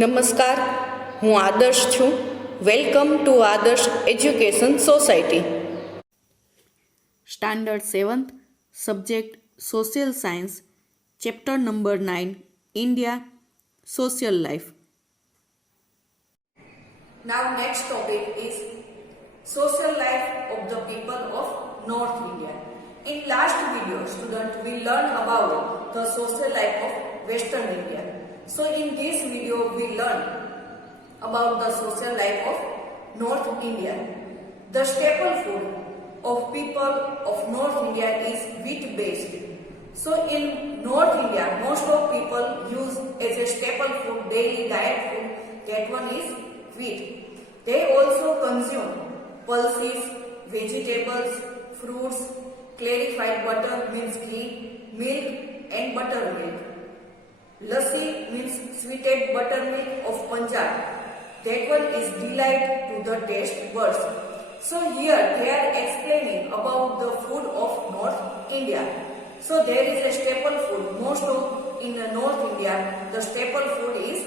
નમસ્કાર, હું આદર્શ છું. વેલકમ ટુ આદર્શ education society. Standard 7th, subject social science, chapter number 9, India, social life. Now next topic is social life of the people of North India. In last video, student, we learned about the social life of Western India. So in this video, we learn about the social life of North India. The staple food of people of North India is wheat based. So in North India, most of people use as a staple food, daily diet food, that one is wheat. They also consume pulses, vegetables, fruits, clarified butter means ghee, milk and buttermilk. Lassi means sweetened buttermilk of Punjab. That one is delight to the taste buds. So here they are explaining about the food of North India. So there is a staple food. Most of in North India, the staple food is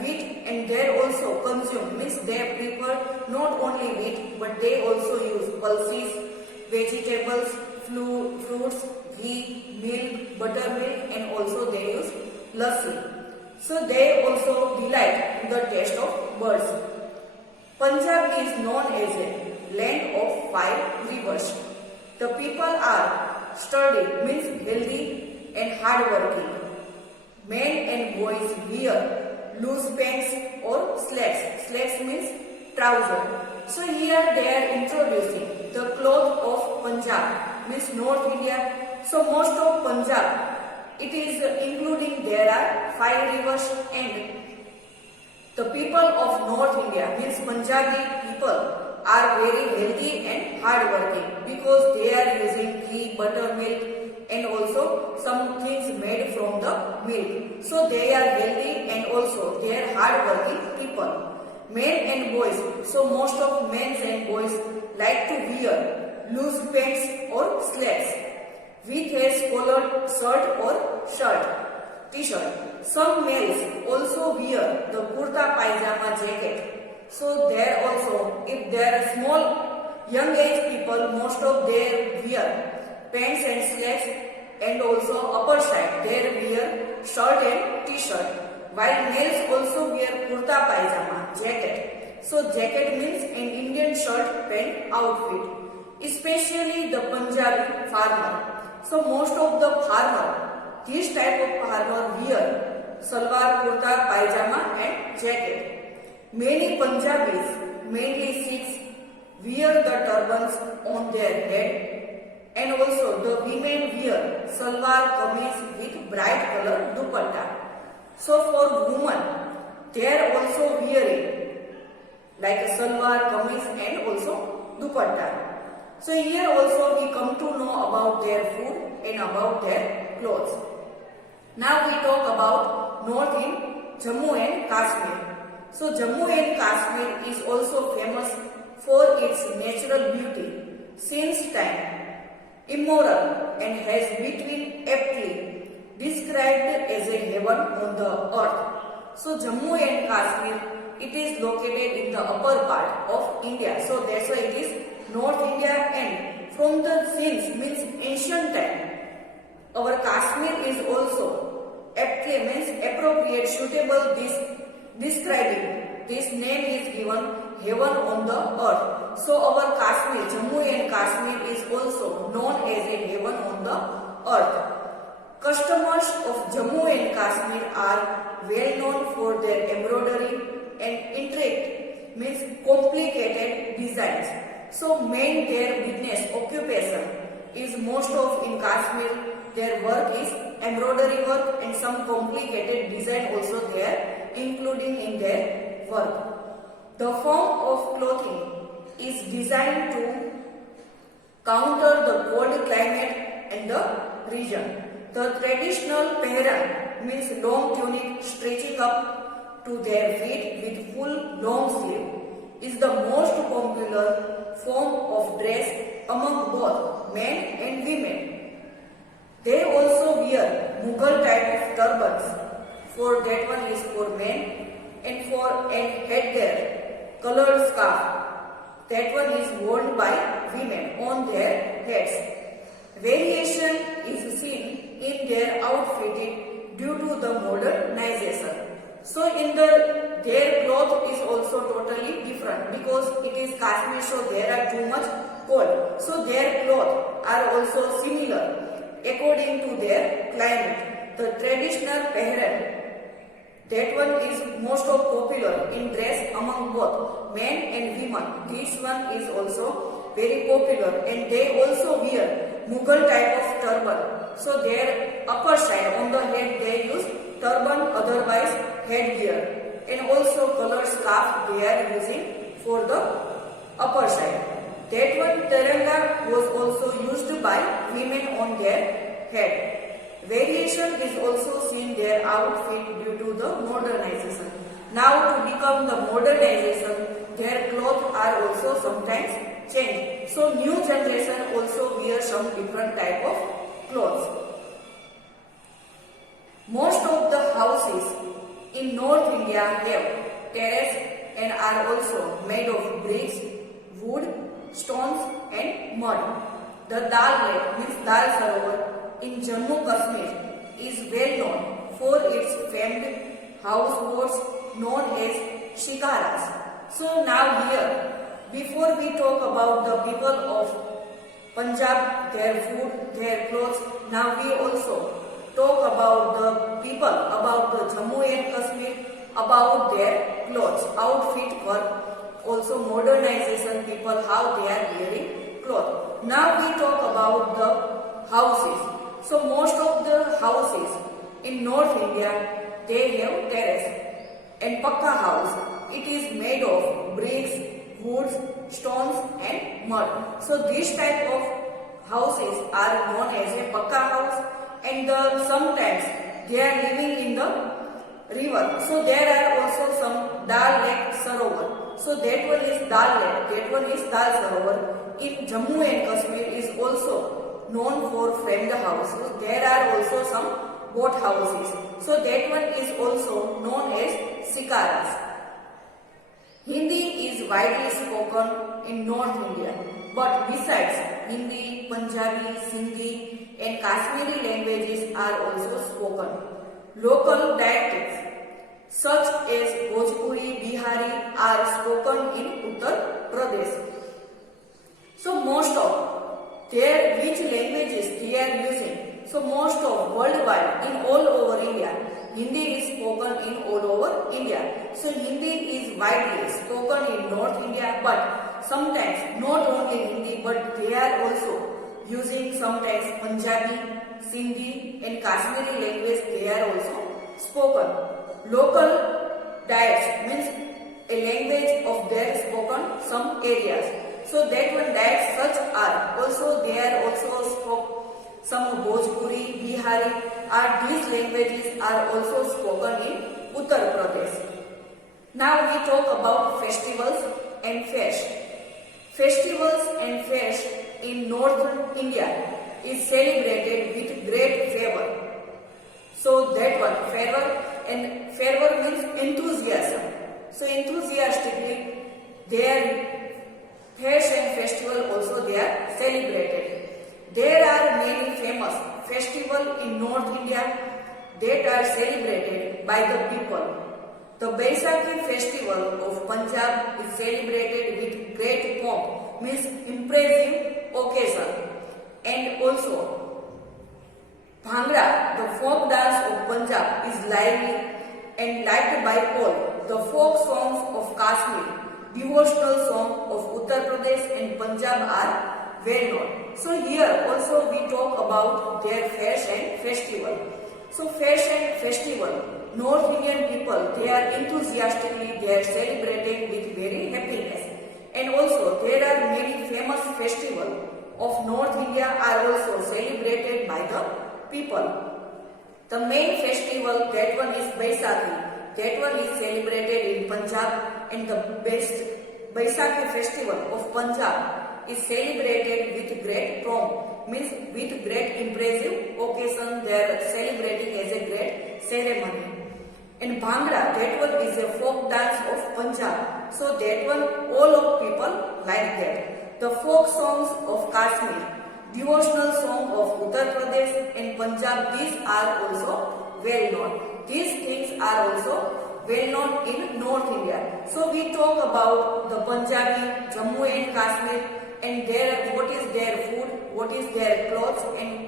wheat, and they also consume, means they prefer not only wheat but they also use pulses, vegetables, fruits, ghee, milk, buttermilk, and also they use lassi. So they also delight the taste of birds. Punjab is known as a land of 5 rivers. The people are sturdy, means healthy and hardworking. Men and boys wear loose pants or slacks. Slacks means trouser. So here they are introducing the cloth of Punjab, means North India. So most of Punjab, it is including there are 5 rivers, and the people of North India, means Punjabi people, are very healthy and hardworking because they are using ghee, buttermilk, and also some things made from the milk. So they are healthy and also they are hardworking people. Men and boys, so most of men and boys like to wear loose pants or slacks with a collared shirt or t-shirt. Some males also wear the kurta pajama jacket. So there also, if they are small young age people, most of they wear pants and slacks, and also upper side they wear shirt and t-shirt, while males also wear kurta pajama jacket. So jacket means an Indian shirt pant outfit, especially the Punjabi farmer. So most of the farmer, this type of farmer wear salwar, kurta, pajama and jacket. Many Punjabis, mainly Sikhs, wear the turbans on their head, and also the women wear salwar kameez with bright color dupatta. So for women, they are also wearing like a salwar kameez and also dupatta. So here also we come to know about their food and about their clothes. Now we talk about North in Jammu and Kashmir. So Jammu and Kashmir is also famous for its natural beauty since time, immoral, and has been aptly described as a heaven on the earth. So Jammu and Kashmir, it is located in the upper part of India. So that's why it is North India, and from the since means ancient time, our Kashmir is also aptly, means appropriate, suitable this describing. This name is given heaven on the earth. So our Kashmir, Jammu and Kashmir is also known as a heaven on the earth. Customers of Jammu and Kashmir are well known for their embroidery and intricate, means complicated designs. So main their business occupation is most of in Kashmir, their work is embroidery work, and some complicated design also there including in their work. The form of clothing is designed to counter the cold climate and the region. The traditional pehran, means long tunic stretching up to their feet with full long sleeve, is the most popular form of dress among both men and women. They also wear Mughal type of turbans. For that one is for men, and headgear, colored scarf. That one is worn by women on their heads. Variation is seen in their outfit due to the modernization. So in their cloth is also totally different because it is Kashmir, so there are too much cold. So their clothes are also similar according to their climate. The traditional pehran, that one is most of popular in dress among both men and women. This one is also very popular, and they also wear Mughal type of turban. So their upper side on the head they use turban, otherwise headgear, and also colored scarf they are using for the upper side. That one tiranga was also used by women on their head. Variation is also seen their outfit due to the modernization. Now to become the modernization, their clothes are also sometimes changed. So new generation also wear some different type of clothes. Most of the houses in North India have terrace and are also made of bricks, wood, stones and mud. The Dal Lake means Dal Sarovar in Jammu Kashmir is well known for its famed houseboats known as shikaras. So now here, before we talk about the people of Punjab, their food, their clothes, now we also talk about the people, about the Jammu and Kashmir, about their clothes, outfit work, also modernization people, how they are wearing clothes. Now we talk about the houses. So most of the houses in North India, they have terrace and pakka house. It is made of bricks, woods, stones and mud. So this type of houses are known as a pakka house, and sometimes they are living in the river. So there are also some Dal Lake Sarovar. So that one is Dal Lake, that one is Dal Sarovar. In Jammu and Kashmir is also known for famed houses. There are also some boat houses. So that one is also known as shikaras. Hindi is widely spoken in North India, but besides Hindi, Punjabi, Sindhi and Kashmiri languages are also spoken. Local dialects such as Bhojpuri, Bihari are spoken in Uttar Pradesh. So most of which languages they are using? So most of worldwide in all over India, Hindi is spoken in all over India. So Hindi is widely spoken in North India, but sometimes not only Hindi, but they are also using sometimes Punjabi, Sindhi and Kashmiri language they are also spoken. Local dialects means a language of their spoken some areas. So that one dialects such are also they are also spoken. Some Bhojpuri, Bihari are these languages are also spoken in Uttar Pradesh. Now we talk about festivals and fairs. Festivals and fairs in northern India is celebrated with great fervor. So that one fervor, and fervor means enthusiasm. So enthusiastically their fairs and festival also they are celebrated. There are many famous festivals in North India that are celebrated by the people. The Baisakhi festival of Punjab is celebrated with great pomp, means impressive occasion. And also Bhangra, the folk dance of Punjab, is lively and liked by all. The folk songs of Kashmir, devotional songs of Uttar Pradesh and Punjab are well known. So here also we talk about their fairs and festival. So fairs and festival, North Indian people, they are enthusiastically, they are celebrating with very happiness. And also there are many famous festivals of North India are also celebrated by the people. The main festival, that one is Baisakhi. That one is celebrated in Punjab, and the best Baisakhi festival of Punjab is celebrated with great pomp, means with great impressive occasion they are celebrating as a great ceremony. And Bhangra, that one is a folk dance of Punjab. So that one all of people like that. The folk songs of Kashmir, devotional song of Uttar Pradesh and Punjab, these are also well known. These things are also well known in North India. So we talk about the Punjabi, Jammu and Kashmir, and what is their food, what is their clothes, and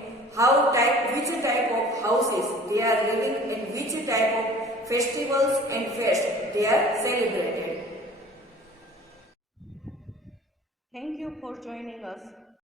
which type of houses they are living, and which type of festivals and fests they are celebrated. Thank you for joining us.